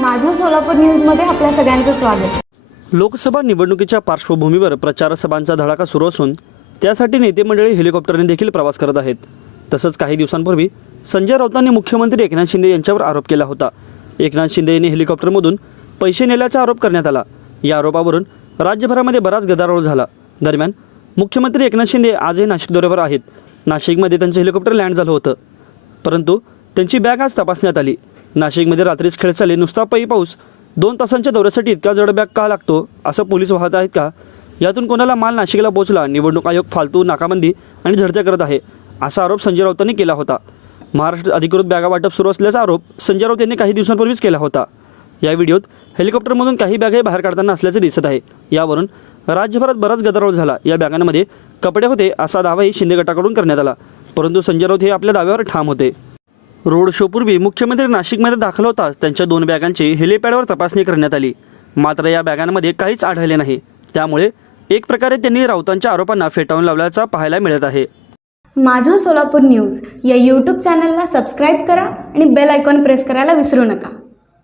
माझं सोलापूर न्यूजमध्ये आपल्या सगळ्यांचं स्वागत. लोकसभा निवडणुकीच्या पार्श्वभूमीवर प्रचार सभांचा धडाका सुरू असून त्यासाठी नेते मंडळी हेलिकॉप्टरने देखील प्रवास करत आहेत. तसंच काही दिवसांपूर्वी संजय राऊतांनी मुख्यमंत्री एकनाथ शिंदे यांच्यावर आरोप केला होता. एकनाथ शिंदे यांनी हेलिकॉप्टरमधून पैसे नेल्याचा आरोप करण्यात आला. या आरोपावरून राज्यभरामध्ये बराच गदारोळ झाला. दरम्यान मुख्यमंत्री एकनाथ शिंदे आजही नाशिक दौऱ्यावर आहेत. नाशिकमध्ये त्यांचं हेलिकॉप्टर लँड झालं होतं. परंतु त्यांची बॅग आज तपासण्यात आली. नाशिकमध्ये रात्रीच खेळ चालले नुसता पै पाऊस. दोन तासांच्या दौऱ्यासाठी इतका जड बॅग का लागतो असं पोलीस वाहत आहेत का? यातून कोणाला माल नाशिकला पोहोचला? निवडणूक आयोग फालतू नाकाबंदी आणि झडत्या करत आहे असा आरोप संजय राऊतांनी केला होता. महाराष्ट्रात अधिकृत बॅगा वाटप सुरू असल्याचा आरोप संजय राऊत यांनी काही दिवसांपूर्वीच केला होता. या व्हिडिओत हेलिकॉप्टरमधून काही बॅगही बाहेर काढताना असल्याचे दिसत आहे. यावरून राज्यभरात बराच गदारोळ झाला. या बॅगांमध्ये कपडे होते असा दावाही शिंदे गटाकडून करण्यात आला. परंतु संजय राऊत हे आपल्या दाव्यावर ठाम होते. रोड शोपूर्वी मुख्यमंत्री नाशिकमध्ये दाखल होताच त्यांच्या दोन बॅगांची हेलिपॅडवर तपासणी करण्यात आली. मात्र या बॅगांमध्ये काहीच आढळले नाही. त्यामुळे एक प्रकारे त्यांनी राऊतांच्या आरोपांना फेटाळून लावल्याचा पाहायला मिळत आहे. माझं सोलापूर न्यूज या यूट्यूब चॅनलला सबस्क्राईब करा आणि बेल आयकॉन प्रेस करायला विसरू नका.